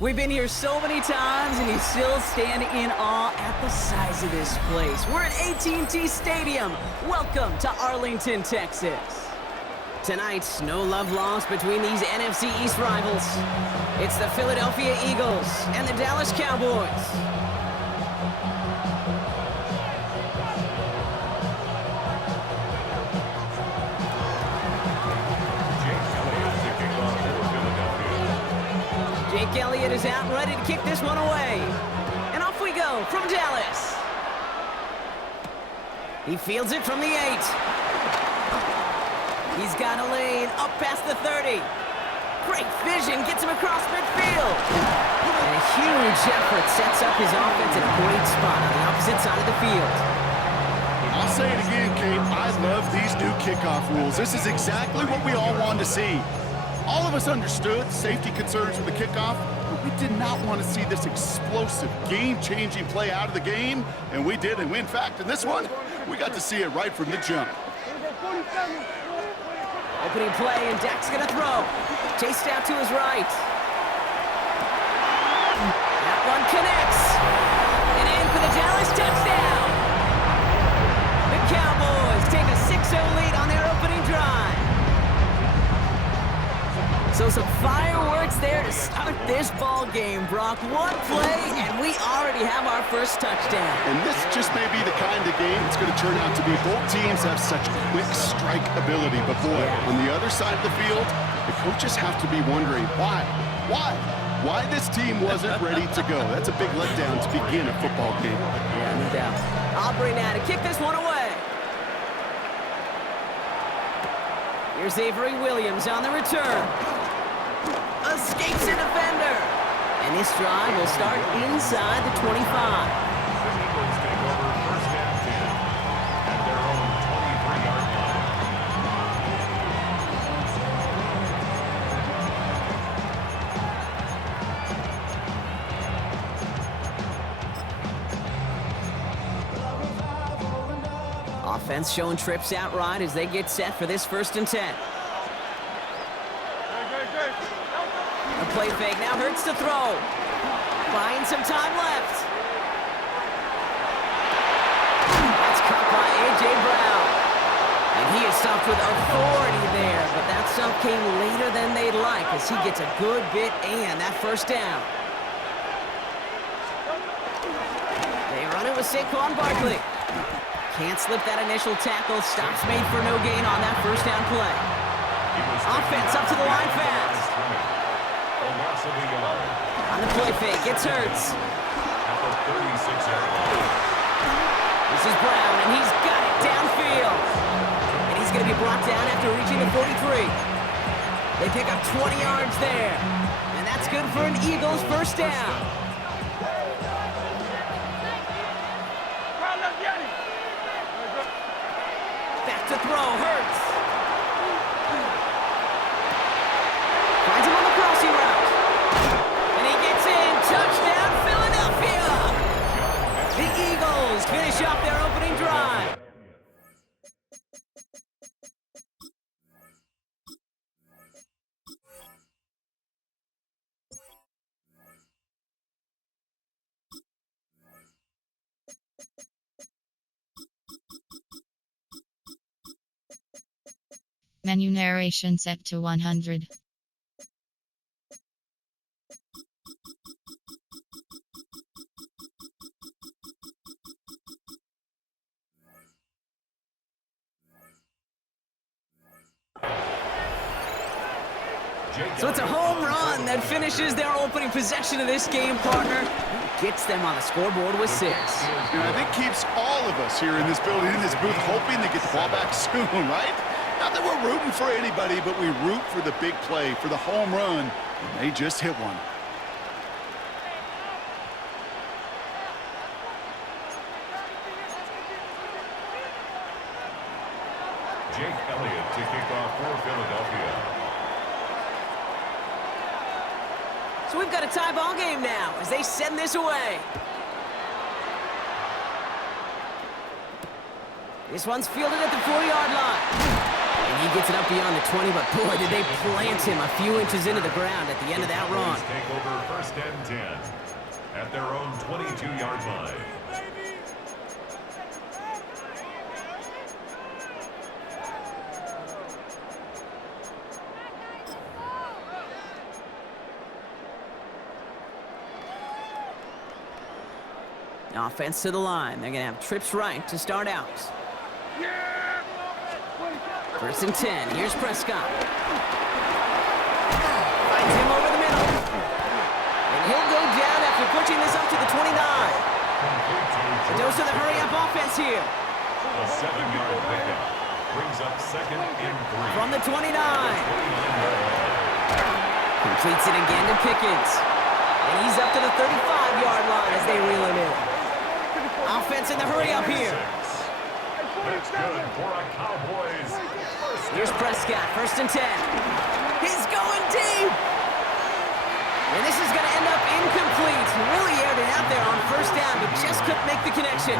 We've been here so many times, and you still stand in awe at the size of this place. We're at AT&T Stadium. Welcome to Arlington, Texas. Tonight, no love lost between these NFC East rivals. It's the Philadelphia Eagles and the Dallas Cowboys. Jake Elliott is out, ready to kick this one away. And off we go from Dallas. He fields it from the 8. He's got a lane up past the 30. Great vision, gets him across midfield. And a huge effort sets up his offense in a great spot on the opposite side of the field. I'll say it again, Kate. I love these new kickoff rules. This is exactly what we all wanted to see. All of us understood safety concerns with the kickoff, but we did not want to see this explosive, game-changing play out of the game, and we did. And in fact, in this one, we got to see it right from the jump. Opening play, and Dak's going to throw. Chased out to his right. That one connects. And in for the Dallas touchdown. The Cowboys take a 6-0 lead on their opening drive. So some fireworks there to start this ball game, Brock. One play, and we already have our first touchdown. And this just may be the kind of game it's going to turn out to be. Both teams have such quick strike ability, but boy, on the other side of the field, the coaches have to be wondering why this team wasn't ready to go. That's a big letdown to begin a football game. Yeah, no doubt. Aubrey now to kick this one away. Here's Avery Williams on the return. Escapes a defender. And this drive will start inside the 25. The Eagles take over first and 10 at their own 23-yard line. Offense showing trips out right as they get set for this 1st and 10. A play fake now hurts to throw. Buying some time left. That's caught by A.J. Brown. And he is stopped with authority there, but that stop came later than they'd like as he gets a good bit and that first down. They run it with Saquon Barkley. Can't slip that initial tackle. Stops made for no gain on that first down play. Offense up to the line fast. On the play fake, gets Hurts. This is Brown, and he's got it downfield. And he's going to be brought down after reaching the 43. They pick up 20 yards there. And that's good for an Eagles first down. Back to throw, Hurts. Finds him on the crossing route. Menu narration set to 100. So it's a home run that finishes their opening possession of this game, partner. Gets them on the scoreboard with 6. And I think keeps all of us here in this building, in this booth, hoping to get the ball back soon, right? Not that we're rooting for anybody, but we root for the big play, for the home run, and they just hit one. Jake Elliott to kick off for Philadelphia. So we've got a tie ball game now as they send this away. This one's fielded at the 4-yard line. And he gets it up beyond the 20, but boy, did they plant him a few inches into the ground at the end of that run. Take over 1st and 10 at their own 22-yard line. Offense to the line. They're going to have trips right to start out. 1st and 10. Here's Prescott. Finds him over the middle. And he'll go down after pushing this up to the 29. A dose of the hurry-up offense here. A 7-yard pickup brings up 2nd and 3. From the 29. Completes it again to Pickens. And he's up to the 35-yard line as they reel him in. Offense in the hurry-up here. That's good for a Cowboys. Here's Prescott, 1st and 10. He's going deep. And this is going to end up incomplete. Really aired it out there on 1st down, but just couldn't make the connection.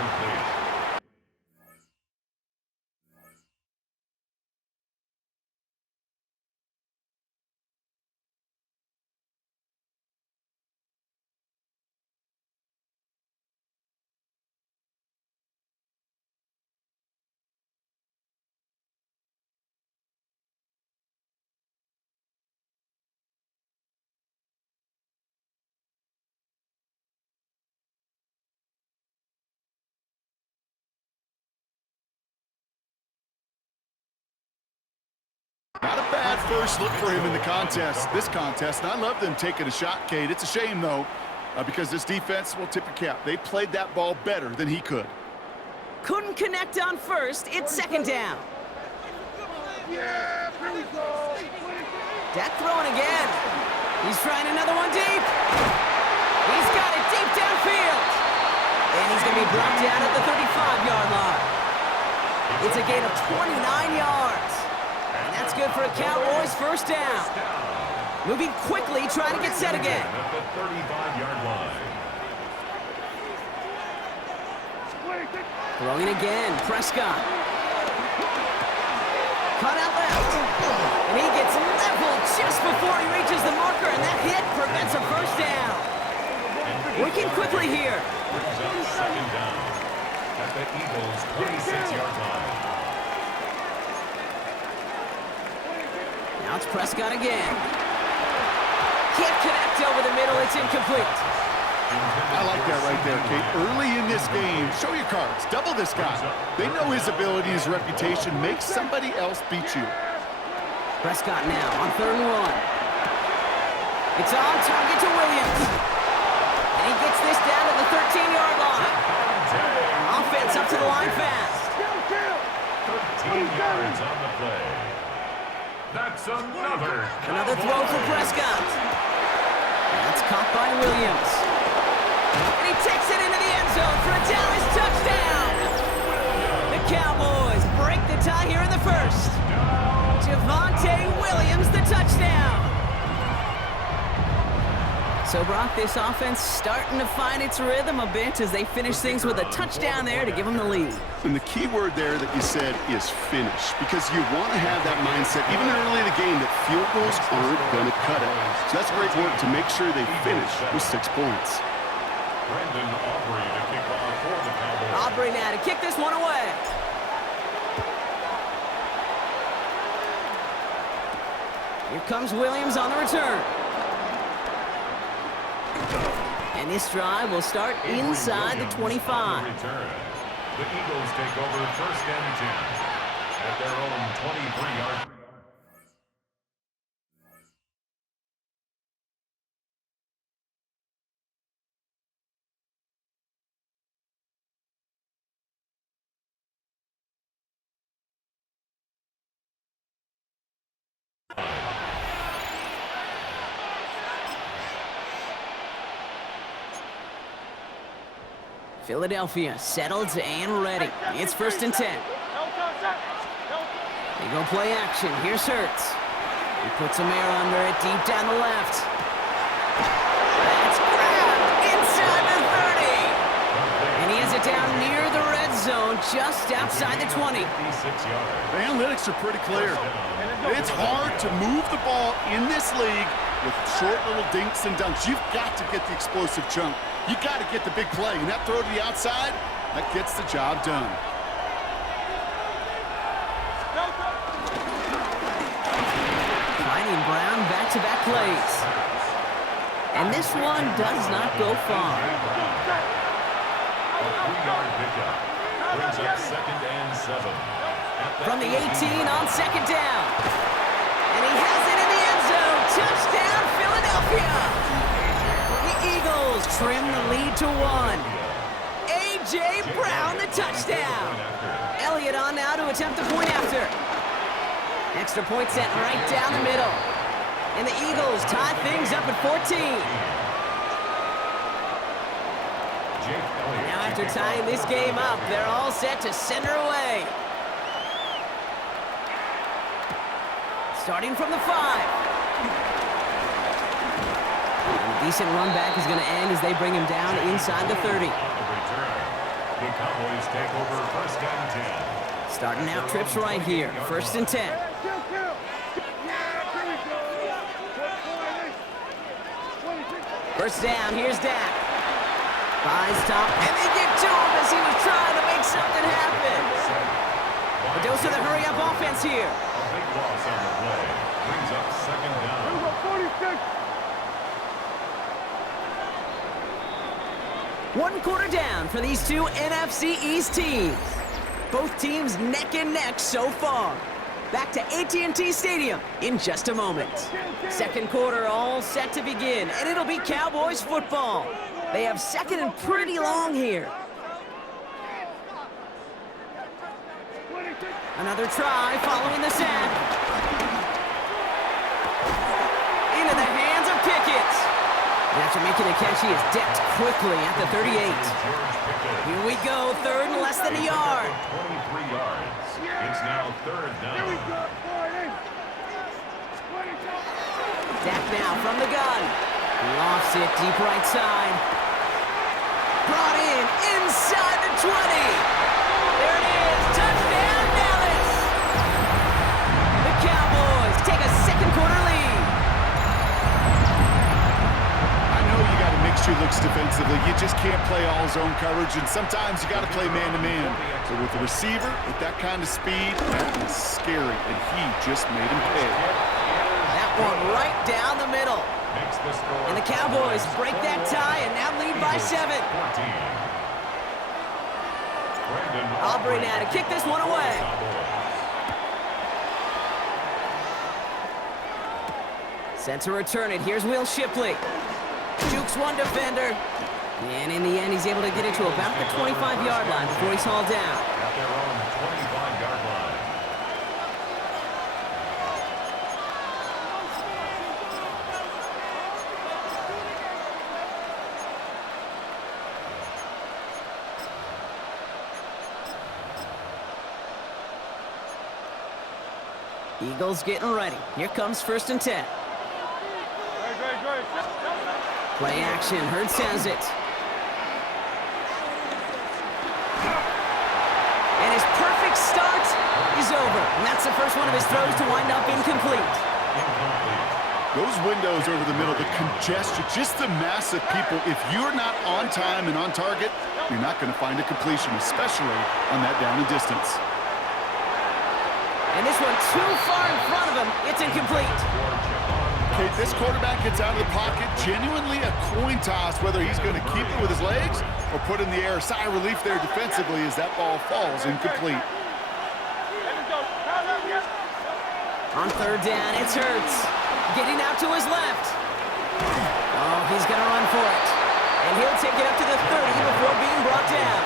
Not a bad first look for him in the this contest, and I love them taking a shot, Kate. It's a shame, though, because this defense will tip your cap. They played that ball better than he could. Couldn't connect on 1st. It's 2nd down. Dak throwing again. He's trying another one deep. He's got it deep downfield. And he's going to be brought down at the 35-yard line. It's a gain of 29 yards. And that's good for a Cowboys 1st down. Moving quickly, trying to get set again. At the 35-yard line. Throwing again, Prescott. Cut out left. And he gets leveled just before he reaches the marker, and that hit prevents a 1st down. Working quickly here. Brings up 2nd down at the Eagles' 26-yard line. Now it's Prescott again. Can't connect over the middle. It's incomplete. I like that right there, Kate. Early in this game, show your cards. Double this guy. They know his ability, his reputation. Make somebody else beat you. Prescott now on 3rd and 1. It's on target to Williams. And he gets this down to the 13-yard line. Offense up to the line fast. 13 yards on the play. That's Another throw for Prescott. That's caught by Williams. And he takes it into the end zone for a Dallas touchdown. The Cowboys break the tie here in the 1st. Javonte Williams, the touchdown. So, Brock, this offense starting to find its rhythm a bit as they finish things with a touchdown there to give them the lead. And the key word there that you said is finish, because you want to have that mindset, even early in the game, that field goals aren't going to cut it. So that's great work to make sure they finish with 6 points. Brandon Aubrey to kick off for the Cowboys. Aubrey now to kick this one away. Here comes Williams on the return. And this drive will start inside the 25. The Eagles take over first and 10 at their own 23-yard. Philadelphia settled and ready. It's first and 10. They go play action. Here's Hurts. He puts some air under it deep down the left. That's grabbed inside the 30. And he has it down near the red zone, just outside the 20. The analytics are pretty clear. It's hard to move the ball in this league with short little dinks and dunks. You've got to get the explosive chunk. You got to get the big play. And that throw to the outside, that gets the job done. Finding Brown back-to-back plays. And this one does not go far. A 3-yard pickup brings up second and 7. From the 18 on second down. And he has it in the end zone. Touchdown, Philadelphia. The Eagles trim the lead to 1. A.J. Brown, the touchdown. Elliott on now to attempt the point after. Extra point sent right down the middle. And the Eagles tie things up at 14. Now after tying this game up, they're all set to send her away. Starting from the 5. A decent run back is going to end as they bring him down inside the 30. The Cowboys take over first and 10. Starting out trips right here. First and 10. First down, here's Dak. Buys top, and they get to him as he was trying to make something happen. A dose of the hurry-up offense here. A big loss on the play. Brings up second down. 1 quarter down for these two NFC East teams. Both teams neck and neck so far. Back to AT&T Stadium in just a moment. Second quarter all set to begin, and it'll be Cowboys football. They have second and pretty long here. Another try following the sack. Into the hands of Pickett. And after making a catch, he is decked quickly at the 38. Here we go, third and less than a yard. 23 yards. It's now third down. Dak now from the gun. Lofts it deep right side. Brought in inside the 20. There it is. Touchdown, Dallas. The Cowboys take a second quarter lead. I know you got to mix your looks defensively. You just can't play all zone coverage, and sometimes you got to play man-to-man. But with the receiver, with that kind of speed, that is scary, and he just made him pay. That one right down the middle. And the Cowboys break that tie and now lead by 7. Aubrey now to kick this one away. Set to return it. Here's Will Shipley. Jukes one defender. And in the end, he's able to get it to about the 25-yard line before he's hauled down. At their own 25-yard line. Eagles getting ready. Here comes first and 10. Play action. Hurts has it. And his perfect start is over. And that's the first one of his throws to wind up incomplete. Those windows over the middle, the congestion, just the mass of people. If you're not on time and on target, you're not going to find a completion, especially on that down and distance. And this one too far in front of him. It's incomplete. Okay, this quarterback gets out of the pocket, genuinely a coin toss whether he's going to keep it with his legs or put in the air. Sigh of relief there defensively as that ball falls incomplete. On third down, it's Hurts. Getting out to his left. Oh, he's going to run for it. And he'll take it up to the 30 before being brought down.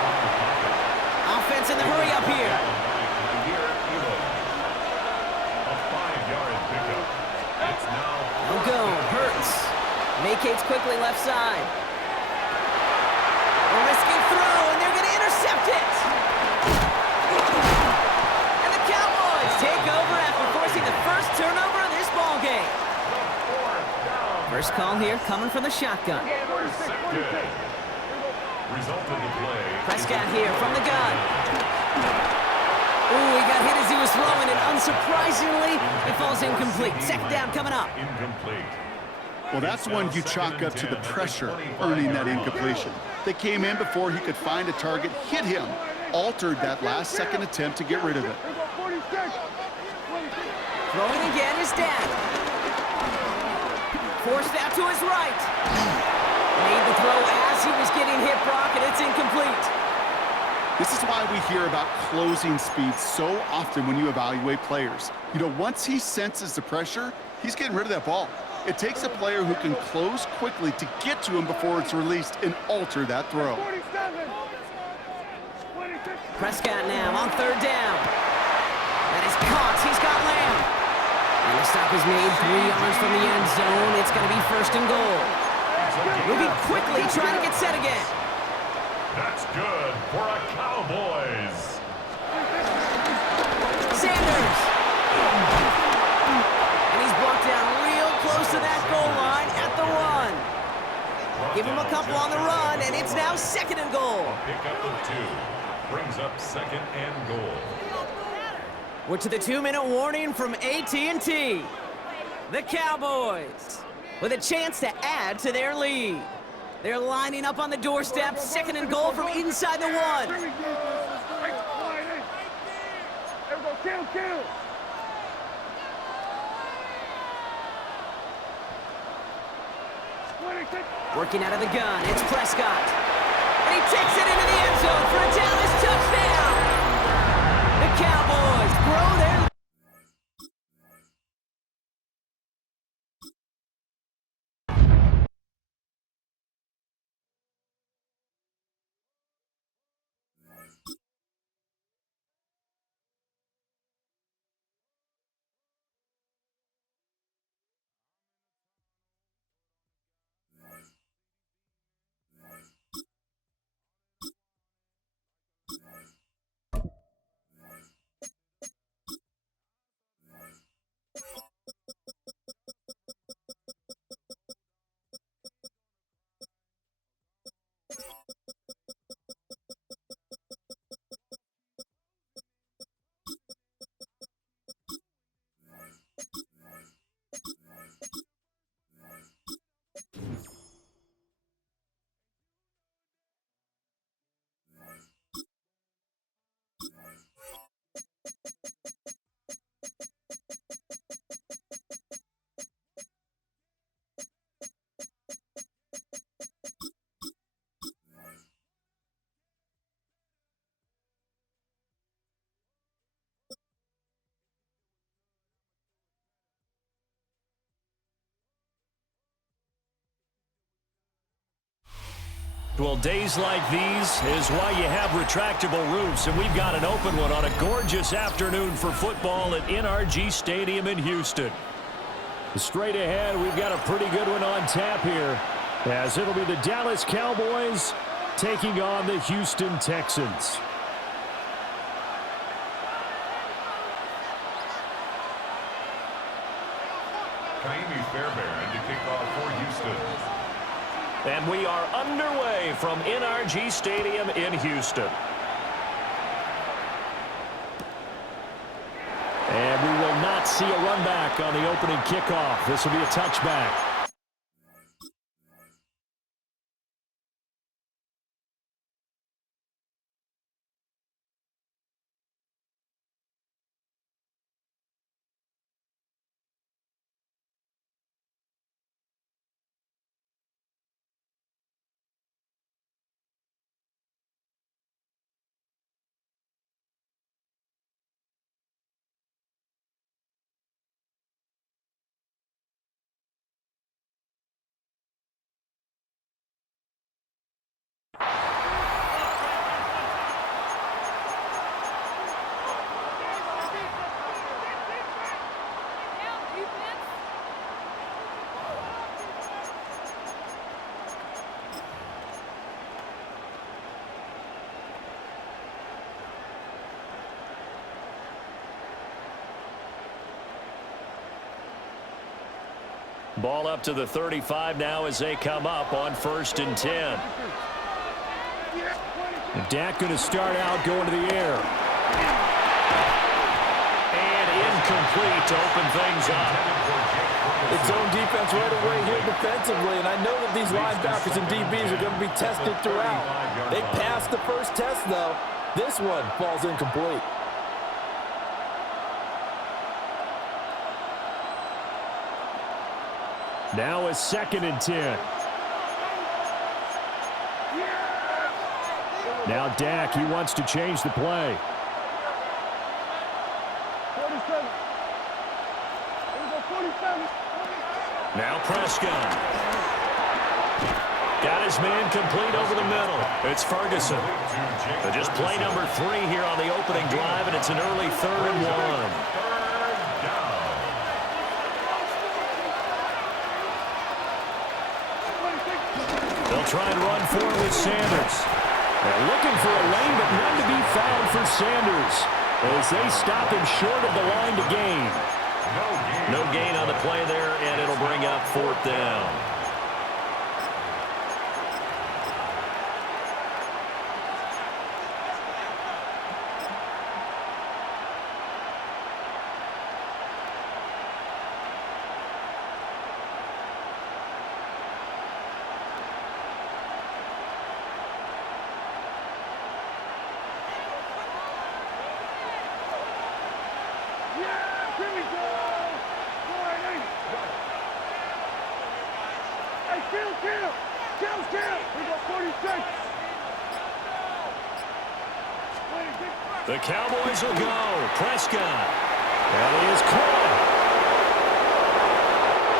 Offense in the hurry up here. A 5-yard pickup. It's now He'll go. Hurts. Vacates quickly left side. A risky throw, and they're going to intercept it. And the Cowboys take over after forcing the first turnover of this ball game. First call here coming from the shotgun. intercepted. Result of the play. Prescott here from the gun. Ooh, he got hit as he was throwing, and unsurprisingly, it falls incomplete. Second down coming up. Incomplete. Well, that's one you chalk up to the pressure earning that incompletion. They came in before he could find a target, hit him, altered that last-second attempt to get rid of it. Throwing again is Dak. Forced out to his right. Made the throw as he was getting hit, Brock, and it's incomplete. This is why we hear about closing speed so often when you evaluate players. You know, once he senses the pressure, he's getting rid of that ball. It takes a player who can close quickly to get to him before it's released and alter that throw. Prescott now on third down. That is caught. He's got Lamb. And the stop is made 3 yards from the end zone. It's going to be first and goal. Moving quickly, trying to get set again. That's good for a Cowboys. Sanders. And he's brought down real close to that goal line at the run. Give him a couple on the run, and it's now second and goal. Pickup of 2 brings up second and goal. We're to the 2-minute warning from AT&T. The Cowboys with a chance to add to their lead. They're lining up on the doorstep, second and goal from inside the 1. Working out of the gun, it's Prescott. And he takes it into the end zone for a Dallas touchdown. The Cowboys grow their Well, days like these is why you have retractable roofs, and we've got an open one on a gorgeous afternoon for football at NRG Stadium in Houston. Straight ahead, we've got a pretty good one on tap here, as it'll be the Dallas Cowboys taking on the Houston Texans. Kaimi Fairbairn to kick off for Houston. And we are underway from NRG Stadium in Houston. And we will not see a run back on the opening kickoff. This will be a touchback. Ball up to the 35 now as they come up on 1st and 10. Dak going to start out going to the air. And incomplete to open things up. It's zone defense right away here defensively, and I know that these linebackers and DBs are going to be tested throughout. They passed the first test, though. This one falls incomplete. Now a 2nd and 10. Now Dak, he wants to change the play. Now Prescott. Got his man complete over the middle. It's Ferguson. Just play number 3 here on the opening drive, and it's an early 3rd and 1. They'll try and run for it with Sanders. They're looking for a lane, but none to be found for Sanders as they stop him short of the line to gain. No gain on the play there, and it'll bring up 4th down. The Cowboys will go. Prescott. That is caught.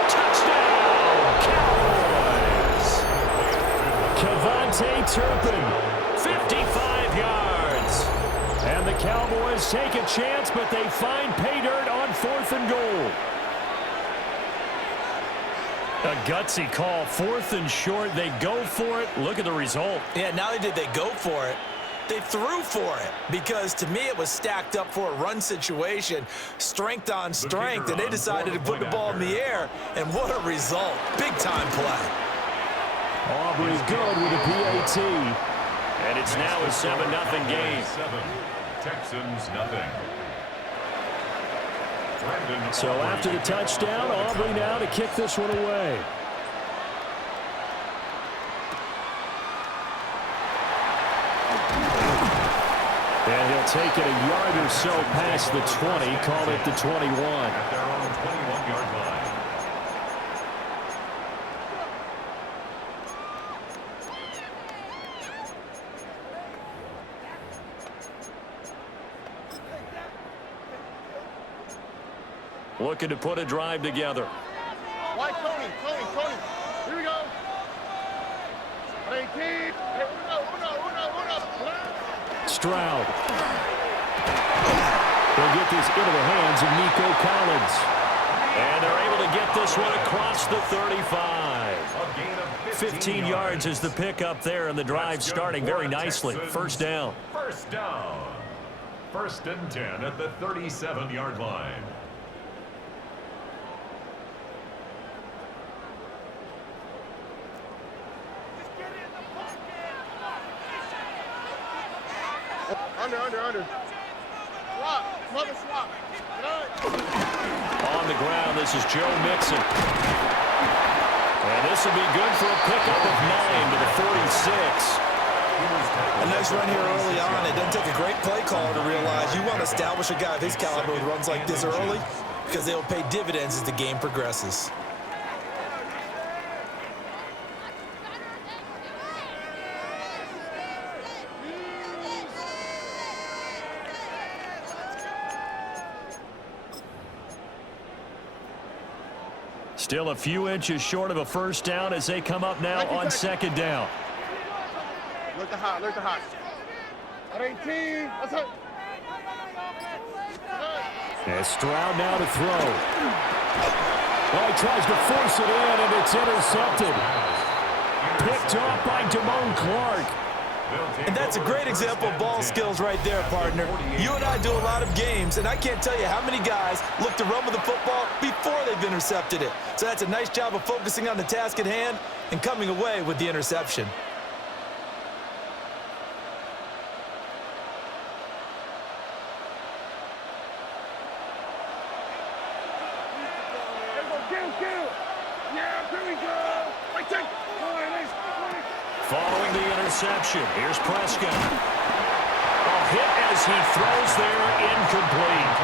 Touchdown, Cowboys. Kevontae Turpin, 55 yards. And the Cowboys take a chance, but they find pay dirt on 4th and goal. A gutsy call, 4th and short. They go for it. Look at the result. Yeah, not only did they go for it, they threw for it, because to me it was stacked up for a run situation, strength on strength, and they decided to put the ball in the air, and what a result. Big-time play. Aubrey good with a PAT. And it's now a 7-0 game. Texans nothing. So after the touchdown, Aubrey now to kick this one away. And he'll take it a yard or so past the 20, call it the 21. At their own 21-yard line. Looking to put a drive together. Why, Tony? Here we go. 18. Stroud. They'll get this into the hands of Nico Collins. And they're able to get this one across the 35. 15 yards is the pickup there, and the drive starting very nicely. First down. First down. 1st and 10 at the 37-yard line. Under. Swap. Mother swap. On the ground, this is Joe Mixon. And this will be good for a pickup of 9 to the 46. A nice run here early on. It doesn't take a great play caller to realize you want to establish a guy of his caliber with runs like this early, because they'll pay dividends as the game progresses. Still a few inches short of a first down as they come up now on 2nd down. Look the hot. At 18. That's it. And Stroud now to throw. Well, he tries to force it in, and it's intercepted. Picked off by Damone Clark. And that's a great example of ball skills right there, partner. You and I do a lot of games, and I can't tell you how many guys look to run with the football before they've intercepted it. So that's a nice job of focusing on the task at hand and coming away with the interception. Following the interception, here's Prescott. A hit as he throws there, incomplete.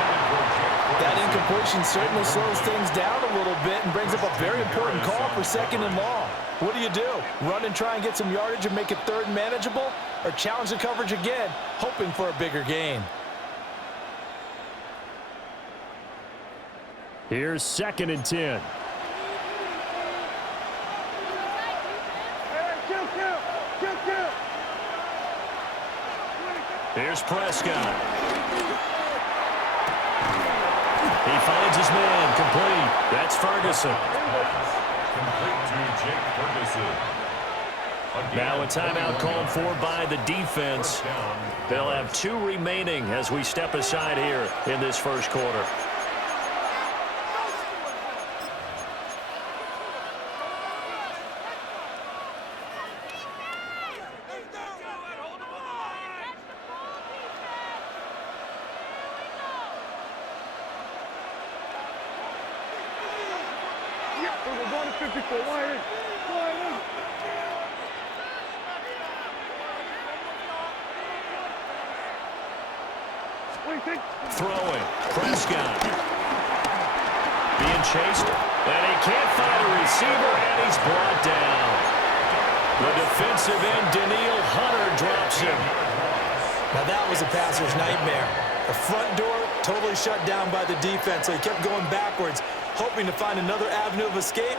That incompletion certainly slows things down a little bit and brings up a very important call for 2nd and long. What do? Run and try and get some yardage and make it 3rd and manageable? Or challenge the coverage again, hoping for a bigger gain? Here's 2nd and 10. Here's Prescott. He finds his man, complete. That's Ferguson. Complete to Jake Ferguson. Now a timeout called for by the defense. They'll have 2 remaining as we step aside here in this first quarter. Throwing. Prescott. Being chased. And he can't find a receiver, and he's brought down. The defensive end, Daniil Hunter, drops him. Now that was a passer's nightmare. The front door totally shut down by the defense, so he kept going backwards, hoping to find another avenue of escape.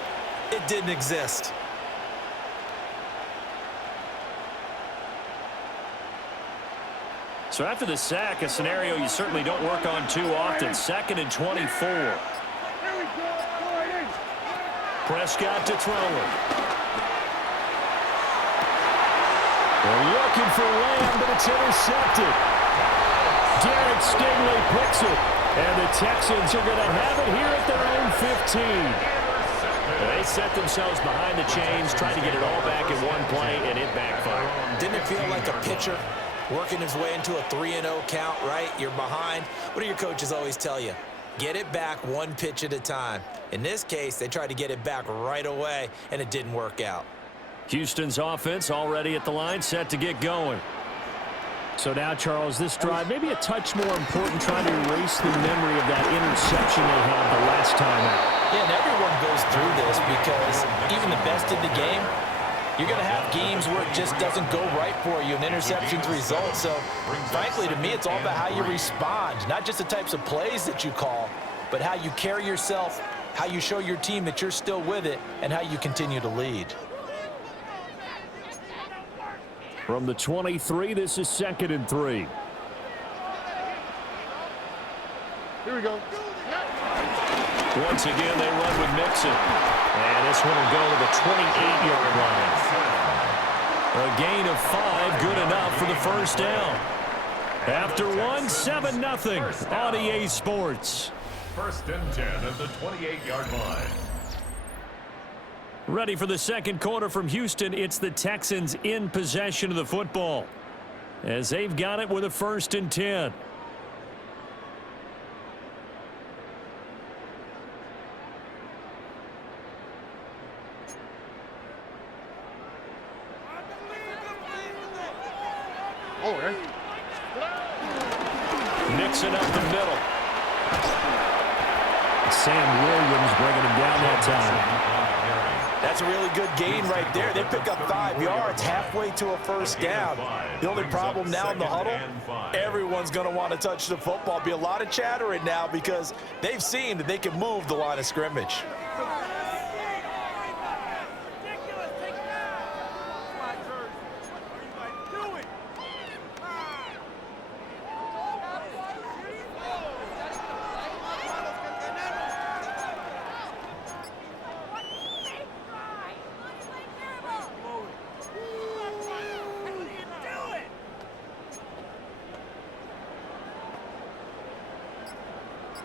It didn't exist. So after the sack, a scenario you certainly don't work on too often. 2nd and 24. Prescott to throw it. They're looking for Lamb, but it's intercepted. Derek Stingley picks it. And the Texans are going to have it here at their own 15. They set themselves behind the chains, trying to get it all back in one play, and it backfired. Didn't it feel like a pitcher working his way into a 3-0 count, right? You're behind. What do your coaches always tell you? Get it back one pitch at a time. In this case, they tried to get it back right away, and it didn't work out. Houston's offense already at the line, set to get going. So now, Charles, this drive maybe a touch more important, trying to erase the memory of that interception they had the last time out. Yeah, and everyone goes through this because even the best in the game, you're going to have games where it just doesn't go right for you and interceptions result. So, frankly, to me, it's all about how you respond, not just the types of plays that you call, but how you carry yourself, how you show your team that you're still with it, and how you continue to lead. From the 23, this is 2nd and 3. Here we go. Once again, they run with Mixon. And this one will go to the 28-yard line. A gain of 5, good enough for the first down. After one, 7-0 on EA Sports. 1st and 10 at the 28-yard line. Ready for the second quarter from Houston. It's the Texans in possession of the football, as they've got it with a 1st and 10. Nixon up the middle. Sam Williams bringing him down that time. That's a really good gain right there. They pick up 5 yards halfway to a first down. The only problem now in the huddle, everyone's going to want to touch the football. Be a lot of chattering now because they've seen that they can move the line of scrimmage.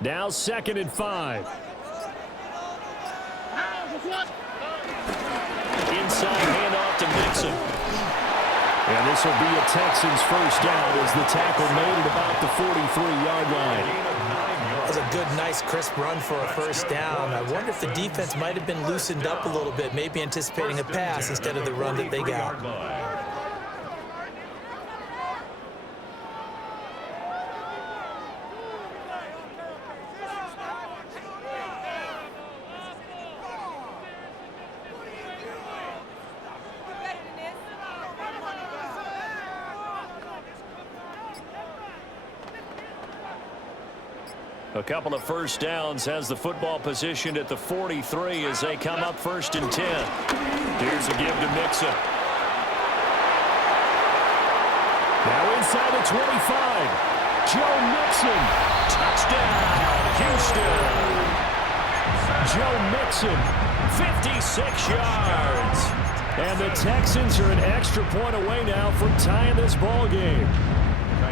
Now 2nd and 5. Inside handoff to Mixon. And this will be a Texans first down as the tackle made at about the 43-yard line. That was a good, nice, crisp run for a first down. I wonder if the defense might have been loosened up a little bit, maybe anticipating a pass instead of the run that they got. A couple of first downs, has the football positioned at the 43 as they come up 1st and 10. Here's a give to Mixon. Now inside the 25. Joe Mixon. Touchdown, Houston. Joe Mixon, 56 yards. And the Texans are an extra point away now from tying this ball game.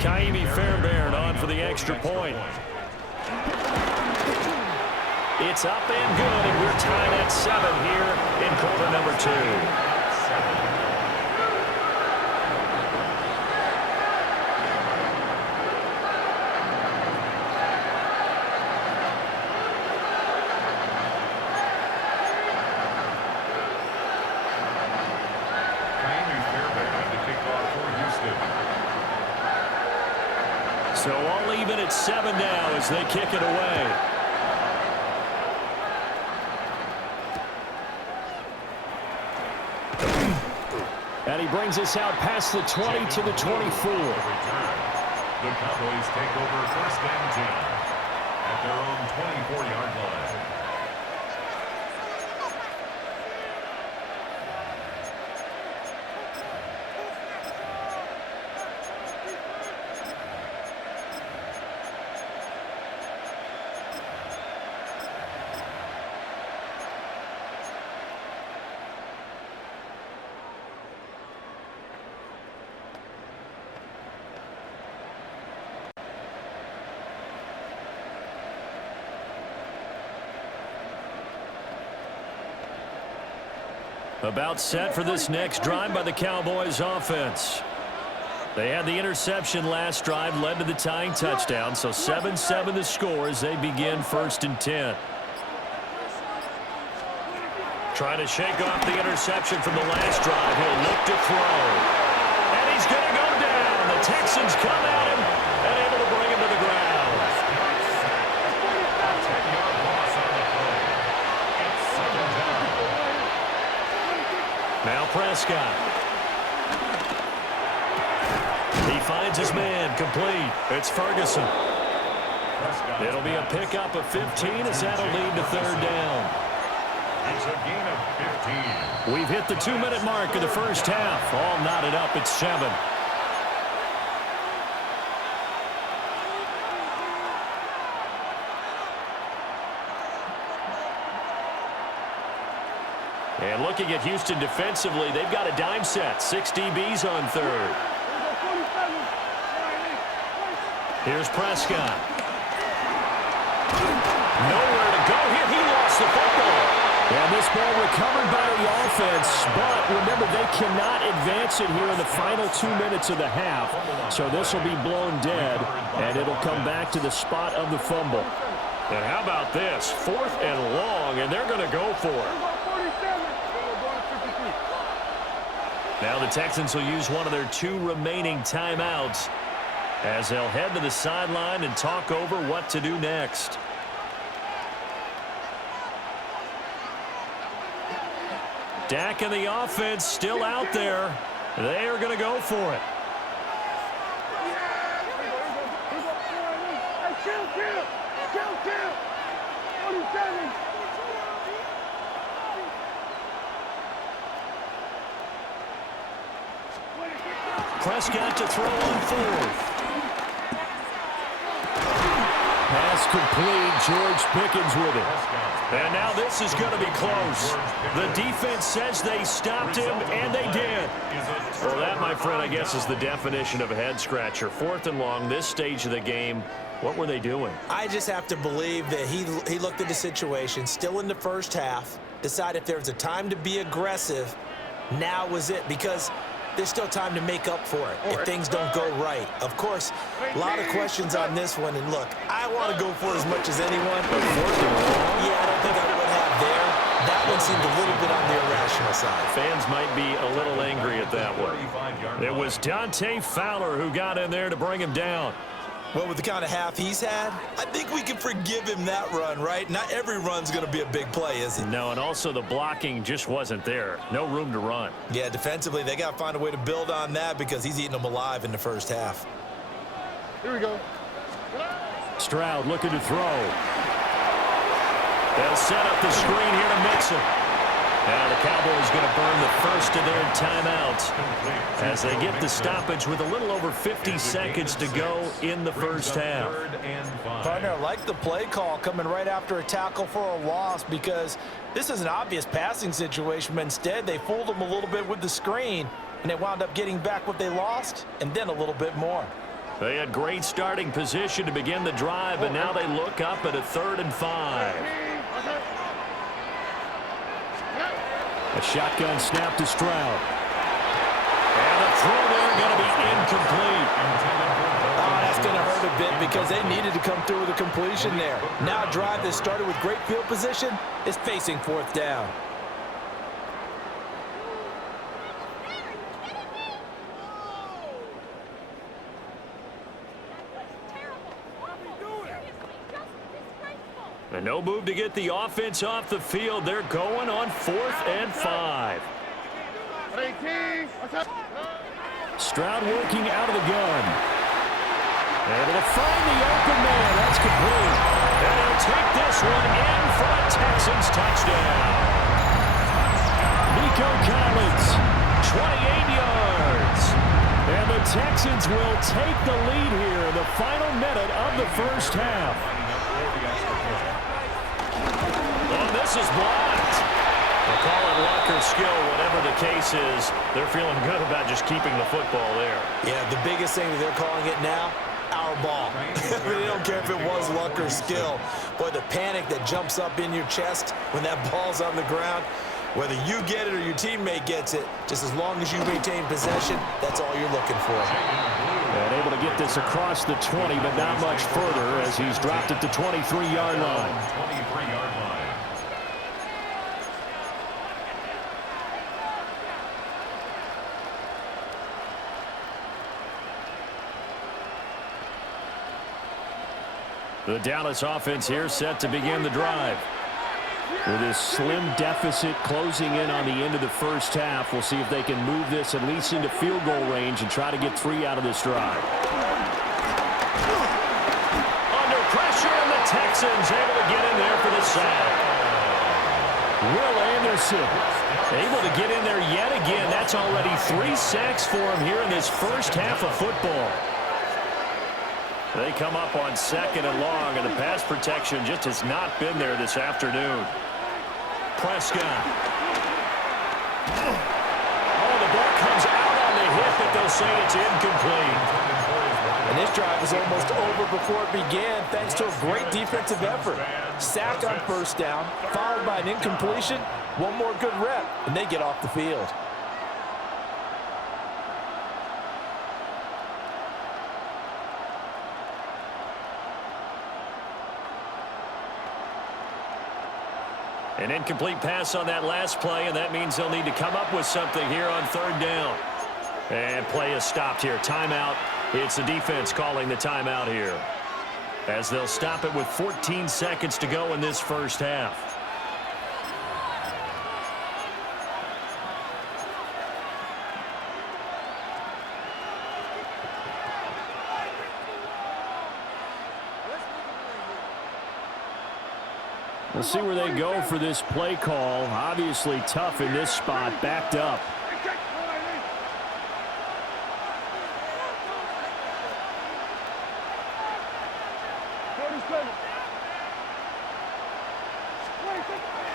Kaimi Fairbairn on for the extra point. It's up and good, and we're tied at 7 here in quarter number 2. So all even at 7 now as they kick it away. And he brings us out past the 20 to the 24. The Cowboys take over 1st and 10 at their own 24-yard line. About set for this next drive by the Cowboys offense. They had the interception last drive, led to the tying touchdown, so 7-7 the score as they begin 1st and 10. Trying to shake off the interception from the last drive. He'll look to throw. And he's going to go down. The Texans come at him and able to bring him to the ground. Now Prescott. He finds his man, complete. It's Ferguson. It'll be a pickup of 15 as that'll lead to 3rd down. It's a gain of 15. We've hit the 2-minute mark of the first half. All knotted up at 7. And looking at Houston defensively, they've got a dime set. 6 DBs on 3rd. Here's Prescott. Nowhere to go here. He lost the football. And this ball recovered by the offense, but remember, they cannot advance it here in the final 2 minutes of the half. So this will be blown dead, and it'll come back to the spot of the fumble. And how about this? 4th and long, and they're going to go for it. Now the Texans will use one of their 2 remaining timeouts as they'll head to the sideline and talk over what to do next. Dak and the offense still out there. They are going to go for it. Prescott to throw on 4th. Pass complete. George Pickens with it. And now this is going to be close. The defense says they stopped him, and they did. Well, that, my friend, I guess is the definition of a head-scratcher. 4th and long, this stage of the game. What were they doing? I just have to believe that he looked at the situation, still in the first half, decided if there was a time to be aggressive, now was it, because there's still time to make up for it if things don't go right. Of course, a lot of questions on this one, and look, I want to go for it as much as anyone, but yeah, I don't think I would have there. That one seemed a little bit on the irrational side. Fans might be a little angry at that one. It was Dante Fowler who got in there to bring him down. Well, with the kind of half he's had, I think we can forgive him that run, right? Not every run's going to be a big play, is it? No, and also the blocking just wasn't there. No room to run. Yeah, defensively, they got to find a way to build on that because he's eating them alive in the first half. Here we go. Stroud looking to throw. They'll set up the screen here to mix him. Now the Cowboys going to burn the first of their timeouts as they get the stoppage with a little over 50 seconds to go in the first half. Partner, I like the play call coming right after a tackle for a loss because this is an obvious passing situation, but instead they fooled them a little bit with the screen, and they wound up getting back what they lost and then a little bit more. They had great starting position to begin the drive, but now they look up at a 3rd and 5. A shotgun snap to Stroud. And the throw there going to be incomplete. Oh, that's going to hurt a bit because they needed to come through with a completion there. Now a drive that started with great field position is facing 4th down. And no move to get the offense off the field. They're going on 4th and 5. Stroud working out of the gun. Able to find the open man. That's complete. And he'll take this one in for a Texans touchdown. Nico Collins, 28 yards. And the Texans will take the lead here in the final minute of the first half. This is blocked. They'll call it luck or skill, whatever the case is. They're feeling good about just keeping the football there. Yeah, the biggest thing that they're calling it now, our ball. They don't care if it was luck or skill. Boy, the panic that jumps up in your chest when that ball's on the ground, whether you get it or your teammate gets it, just as long as you maintain possession, that's all you're looking for. And able to get this across the 20, but not much further as he's dropped at the 23-yard line. 23-yard line. The Dallas offense here set to begin the drive. With this slim deficit closing in on the end of the first half, we'll see if they can move this at least into field goal range and try to get 3 out of this drive. Under pressure, and the Texans able to get in there for the sack. Will Anderson able to get in there yet again. That's already 3 sacks for him here in this first half of football. They come up on 2nd and long, and the pass protection just has not been there this afternoon. Prescott. Oh, the ball comes out on the hit, but they'll say it's incomplete. And this drive was almost over before it began thanks to a great defensive effort. Sack on 1st down, followed by an incompletion. One more good rep, and they get off the field. An incomplete pass on that last play, and that means they'll need to come up with something here on 3rd down. And play is stopped here. Timeout. It's the defense calling the timeout here, as they'll stop it with 14 seconds to go in this first half. We'll see where they go for this play call. Obviously tough in this spot, backed up.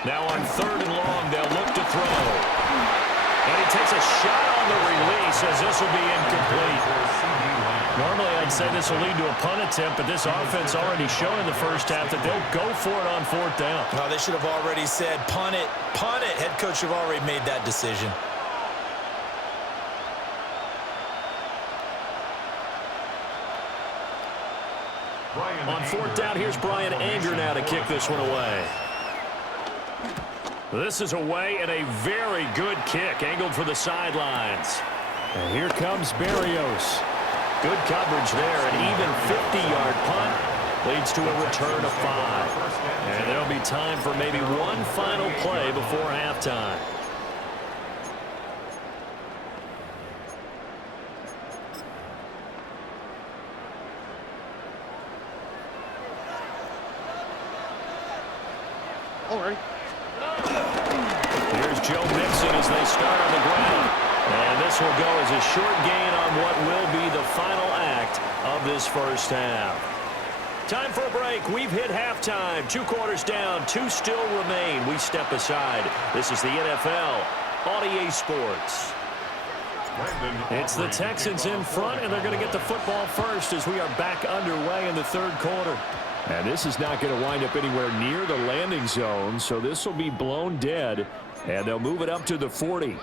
Now on 3rd and long, they'll look to throw. And he takes a shot on the release as this will be incomplete. Normally, I'd say this will lead to a punt attempt, but this offense already showed in the first half that they'll go for it on 4th down. Well, they should have already said, punt it, punt it. Head coach should have already made that decision. On 4th down, here's Brian Anger now to kick this one away. This is away and a very good kick, angled for the sidelines. And here comes Berrios. Good coverage there, an even 50-yard punt leads to a return of 5. And there'll be time for maybe one final play before halftime. All right. Here's Joe Mixon as they start on the ground. And this will go as a short gain on what will be the final act of this first half. Time for a break. We've hit halftime. 2 quarters down. 2 still remain. We step aside. This is the NFL on EA Sports. It's the Texans in front, and they're going to get the football first as we are back underway in the 3rd quarter. And this is not going to wind up anywhere near the landing zone, so this will be blown dead, and they'll move it up to the 40.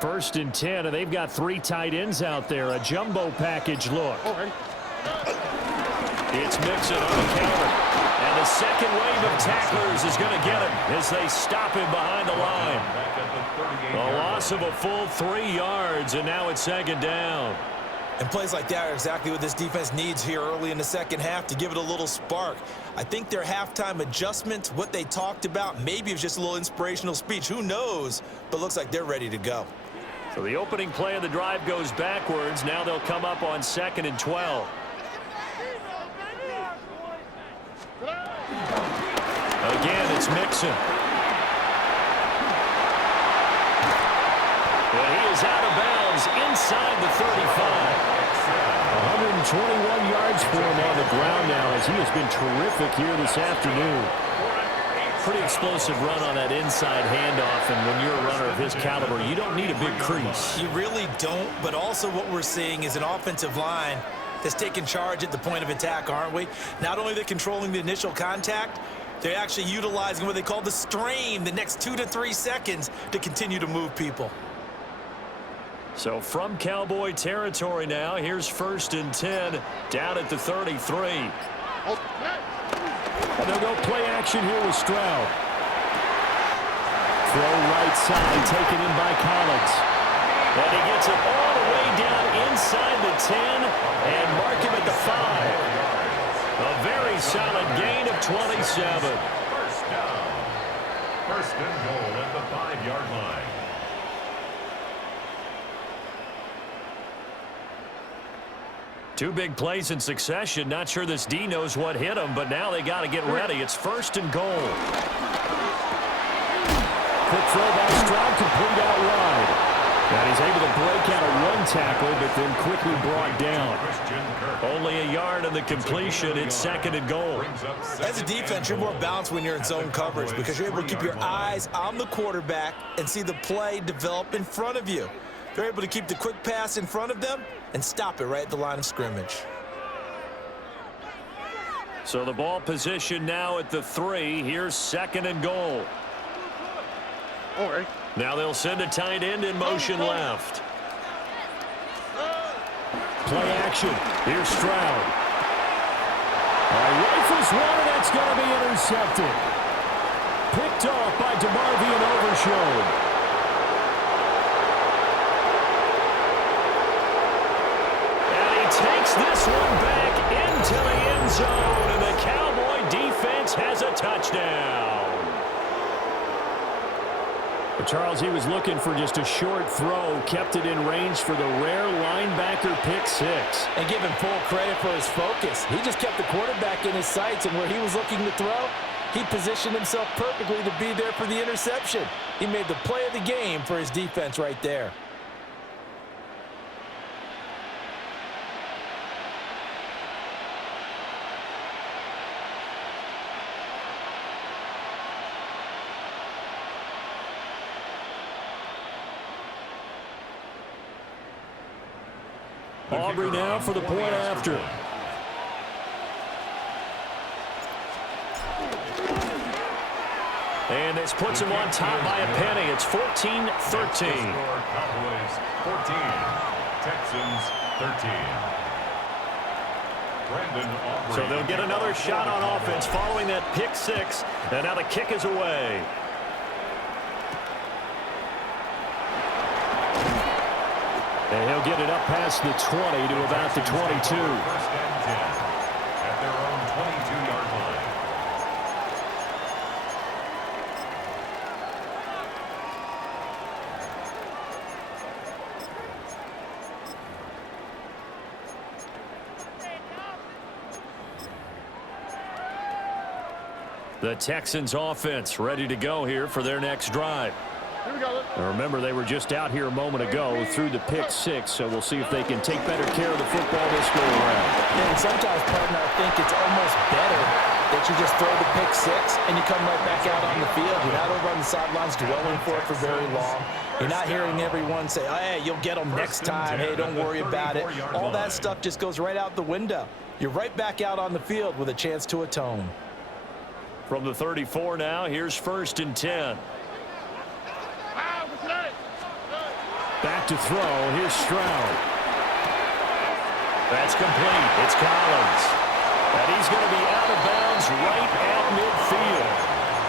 First and 10, and they've got 3 tight ends out there. A jumbo package look. It's Mixon on the counter. And the second wave of tacklers is going to get him as they stop him behind the line. A loss of a full 3 yards, and now it's 2nd down. And plays like that are exactly what this defense needs here early in the second half to give it a little spark. I think their halftime adjustments, what they talked about, maybe it was just a little inspirational speech. Who knows? But looks like they're ready to go. So the opening play of the drive goes backwards. Now they'll come up on 2nd and 12. Again, it's Mixon. And he is out of bounds inside the 35. 121 yards for him on the ground now as he has been terrific here this afternoon. Pretty explosive run on that inside handoff, and when you're a runner of his caliber, you don't need a big crease. You really don't, but also what we're seeing is an offensive line that's taking charge at the point of attack, aren't we? Not only are they controlling the initial contact, they're actually utilizing what they call the strain, the next 2 to 3 seconds to continue to move people. So from Cowboy territory now, here's 1st and 10 down at the 33. And they'll go play action here with Stroud. Throw right side, taken in by Collins. And he gets it all the way down inside the 10 and mark him at the 5. A very solid gain of 27. First down. 1st and goal at the 5-yard line. Two big plays in succession. Not sure this D knows what hit him, but now they got to get ready. It's 1st and goal. Quick throw by Stroud, complete out wide. And he's able to break out a run tackle, but then quickly brought down. Only a yard on the completion. It's 2nd and goal. As a defense, you're more balanced when you're in zone coverage because you're able to keep your eyes on the quarterback and see the play develop in front of you. They're able to keep the quick pass in front of them and stop it right at the line of scrimmage. So the ball position now at the 3. Here's 2nd and goal. All right. Now they'll send a tight end in motion left. Play action. Here's Stroud. Rifles one, and that's going to be intercepted. Picked off by DeMarvion Overshown. And he takes this one back into the end zone, and the Cowboy defense has a touchdown. But Charles, he was looking for just a short throw, kept it in range for the rare linebacker pick 6. And give him full credit for his focus. He just kept the quarterback in his sights, and where he was looking to throw, he positioned himself perfectly to be there for the interception. He made the play of the game for his defense right there. Aubrey now for the point after. And this puts him on top by a penny. It's 14-13. Cowboys 14, Texans 13. So they'll get another shot on offense following that pick 6. And now the kick is away. And he'll get it up past the 20 to about the 22. First and 10 at their own 22-yard line. The Texans offense ready to go here for their next drive. Now remember, they were just out here a moment ago through the pick 6, so we'll see if they can take better care of the football this go around. And sometimes, partner, I think it's almost better that you just throw the pick 6 and you come right back out on the field. You're not over on the sidelines dwelling for it for very long. You're not hearing everyone say, oh, hey, you'll get them next time. Hey, don't worry about it. All that stuff just goes right out the window. You're right back out on the field with a chance to atone. From the 34 now, here's 1st and 10. Back to throw. Here's Stroud. That's complete. It's Collins. And he's going to be out of bounds right at midfield.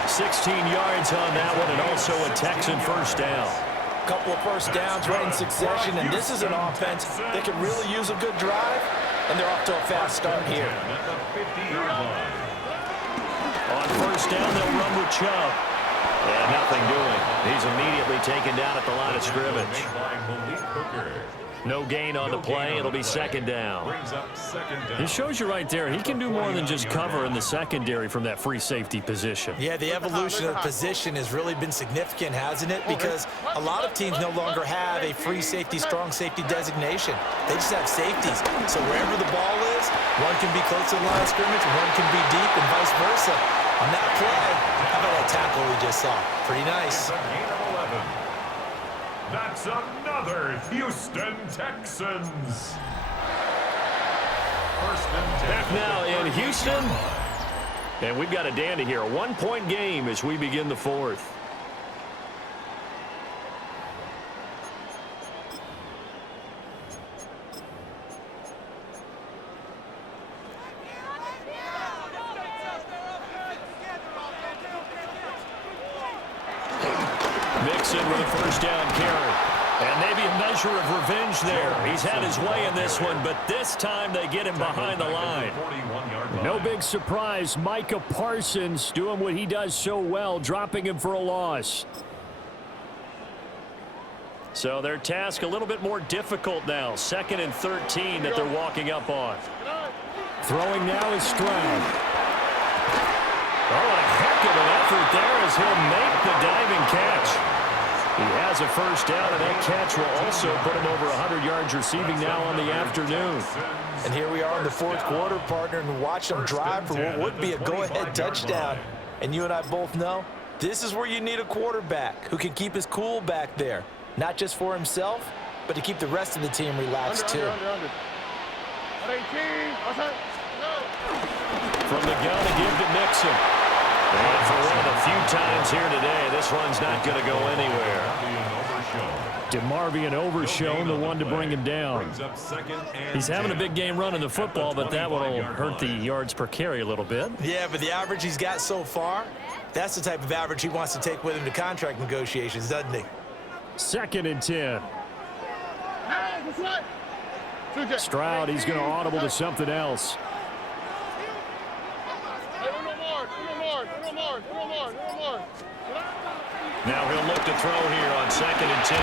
16 yards on that one, and also a Texan first down. A couple of first downs right in succession, and this is an offense that could really use a good drive, and they're off to a fast start here. At the 50-yard line. On first down, they'll run with Chubb. And nothing doing. He's immediately taken down at the line of scrimmage. No gain on the play. It'll be 2nd down. It shows you right there, he can do more than just cover in the secondary from that free safety position. Yeah, the evolution of the position has really been significant, hasn't it? Because a lot of teams no longer have a free safety, strong safety designation. They just have safeties. So wherever the ball is, one can be close to the line of scrimmage, one can be deep, and vice versa. On that play, how about that tackle we just saw? Pretty nice. That's another Houston Texans. First and 10. Back now in Houston. And we've got a dandy here. A 1-point game as we begin the 4th. Mixon with a first down carry. And maybe a measure of revenge there. He's had his way in this one, but this time they get him behind the line. No big surprise. Micah Parsons doing what he does so well, dropping him for a loss. So their task a little bit more difficult now. 2nd and 13 that they're walking up on. Throwing now is Stroud. Oh, a heck of an effort there as he'll make the diving catch. He has a first down, and that catch will also put him over 100 yards receiving now on the afternoon. And here we are in the 4th quarter, partner, and watch them drive for what would be a go-ahead touchdown. And you and I both know this is where you need a quarterback who can keep his cool back there, not just for himself, but to keep the rest of the team relaxed too. Under. From the gun to give to Mixon. And for one of the few times here today, this one's not going to go anywhere. DeMarvion Overshown, the one to bring him down. He's having a big game running the football, but that one will hurt the yards per carry a little bit. Yeah, but the average he's got so far, that's the type of average he wants to take with him to contract negotiations, doesn't he? 2nd and 10. Stroud, he's going to audible to something else. Now he'll look to throw here on 2nd and 10.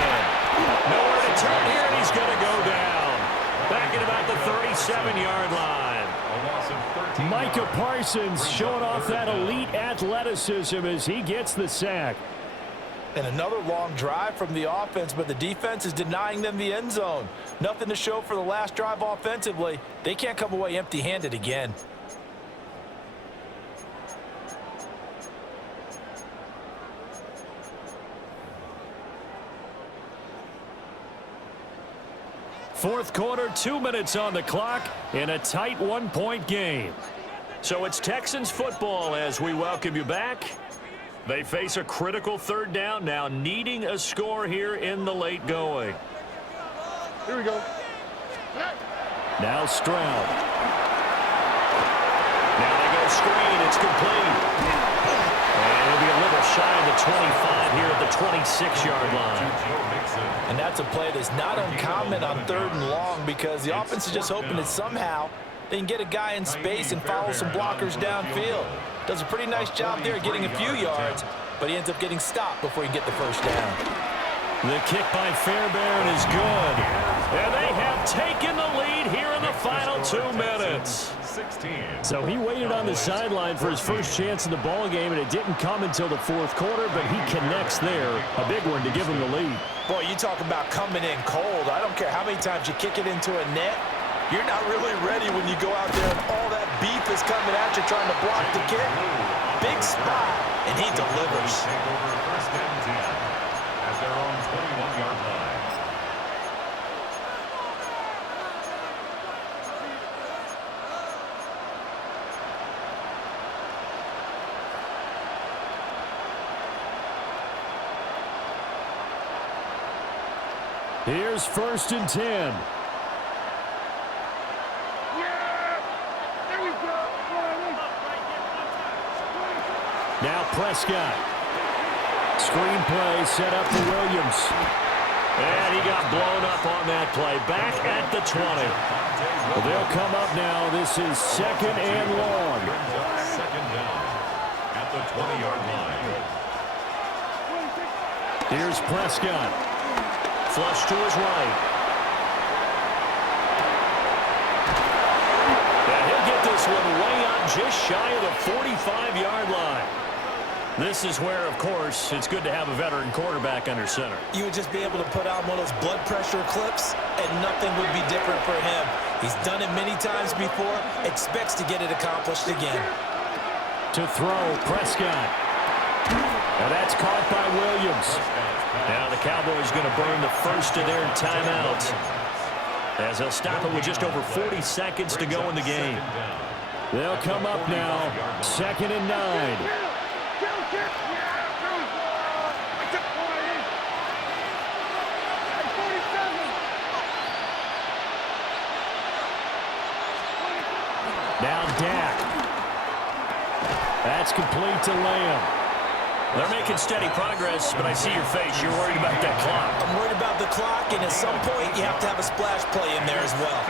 Nowhere to turn here, and he's going to go down. Back at about the 37-yard line. Micah Parsons showing off that elite athleticism as he gets the sack. And another long drive from the offense, but the defense is denying them the end zone. Nothing to show for the last drive offensively. They can't come away empty-handed again. Fourth quarter, 2 minutes on the clock in a tight 1-point game. So it's Texans football as we welcome you back. They face a critical 3rd down now, needing a score here in the late going. Here we go. Now Stroud. Now they go screen. It's complete. And he'll be a little shy of the 25 here at the 26-yard line. And that's a play that's not uncommon on 3rd and long because the offense is just hoping that somehow they can get a guy in space and follow some blockers downfield. Does a pretty nice job there getting a few yards, but he ends up getting stopped before he can get the first down. The kick by Fairbairn is good. And they have taken the lead here in the final 2 minutes. So he waited on the sideline for his first chance in the ball game, and it didn't come until the 4th quarter, but he connects there. A big one to give him the lead. Boy, you talk about coming in cold. I don't care how many times you kick it into a net. You're not really ready when you go out there and all that beef is coming at you trying to block the kick. Big spot, and he delivers. Take over 1st and 10 at their own 21-yard line. Here's 1st and 10. Now Prescott. Screenplay set up for Williams. And he got blown up on that play. Back at the 20. Well, they'll come up now. This is 2nd and long. 2nd down at the 20-yard line. Here's Prescott. Flush to his right. And he'll get this one way up just shy of the 45-yard line. This is where, of course, it's good to have a veteran quarterback under center. You would just be able to put out one of those blood pressure clips, and nothing would be different for him. He's done it many times before, expects to get it accomplished again. To throw, Prescott. And that's caught by Williams. Now the Cowboys going to burn the first of their timeouts, as they'll stop it with just over 40 seconds to go in the game. They'll come up now, 2nd and 9. Now Dak. That's complete to Lamb. They're making steady progress, but I see your face. You're worried about that clock. I'm worried about the clock, and at some point, you have to have a splash play in there as well.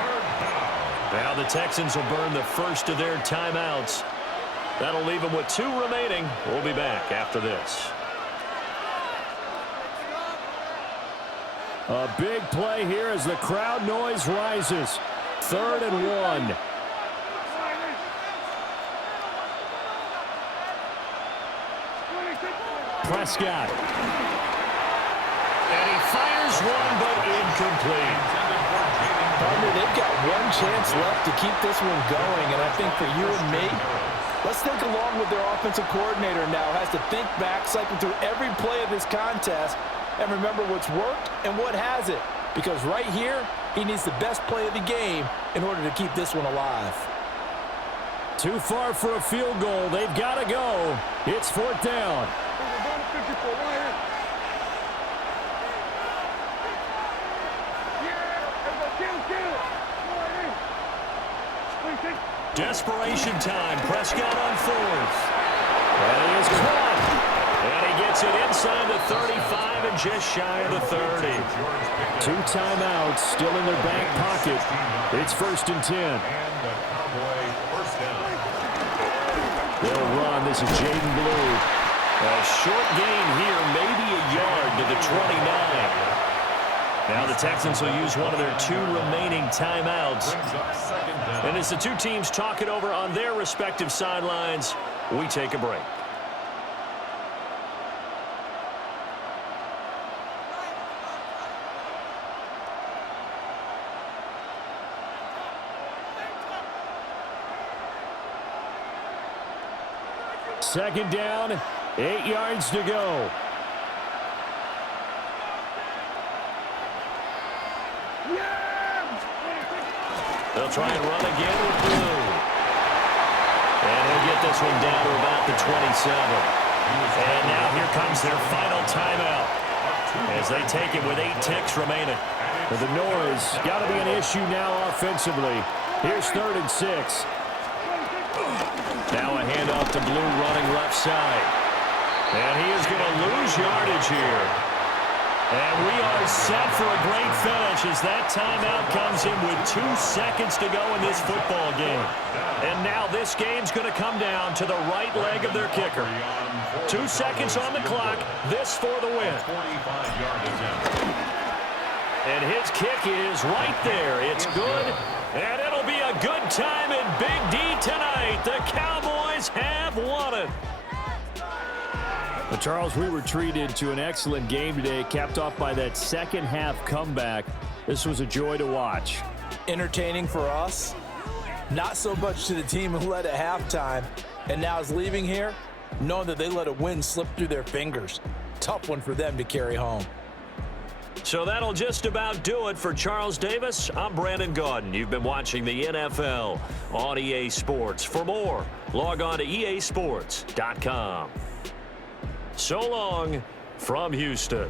Now the Texans will burn the first of their timeouts. That'll leave them with 2 remaining. We'll be back after this. A big play here as the crowd noise rises. 3rd and 1. Prescott. And he fires one, but incomplete. Partner, they've got one chance left to keep this one going, and I think for you and me, let's think along with their offensive coordinator now. Has to think back, cycle through every play of this contest, and remember what's worked and what hasn't. Because right here, he needs the best play of the game in order to keep this one alive. Too far for a field goal. They've got to go. It's 4th down. Desperation time. Prescott on 4th. And he is caught. And he gets it inside the 35 and just shy of the 30. 2 timeouts still in their back pocket. It's 1st and 10. And the Cowboy first down. They'll run. This is Jaden Blue. A short gain here, maybe a yard to the 29. Now the Texans will use one of their 2 remaining timeouts. Brings up 2nd down. And as the 2 teams talk it over on their respective sidelines, we take a break. Second down, 8 yards to go. They'll try and run again with Blue. And he'll get this one down to about the 27. And now here comes their final timeout as they take it with 8 ticks remaining. Well, the noise got to be an issue now offensively. Here's 3rd and 6. Now a handoff to Blue running left side. And he is going to lose yardage here. And we are set for a great finish as that timeout comes in with 2 seconds to go in this football game. And now this game's going to come down to the right leg of their kicker. 2 seconds on the clock. This for the win. 45-yard attempt. And his kick is right there. It's good. And it'll be a good time in Big D tonight. The Cowboys have won it. Well, Charles, we were treated to an excellent game today, capped off by that second half comeback. This was a joy to watch. Entertaining for us. Not so much to the team who led at halftime and now is leaving here, knowing that they let a win slip through their fingers. Tough one for them to carry home. So that'll just about do it for Charles Davis. I'm Brandon Gaudin. You've been watching the NFL on EA Sports. For more, log on to easports.com. So long from Houston.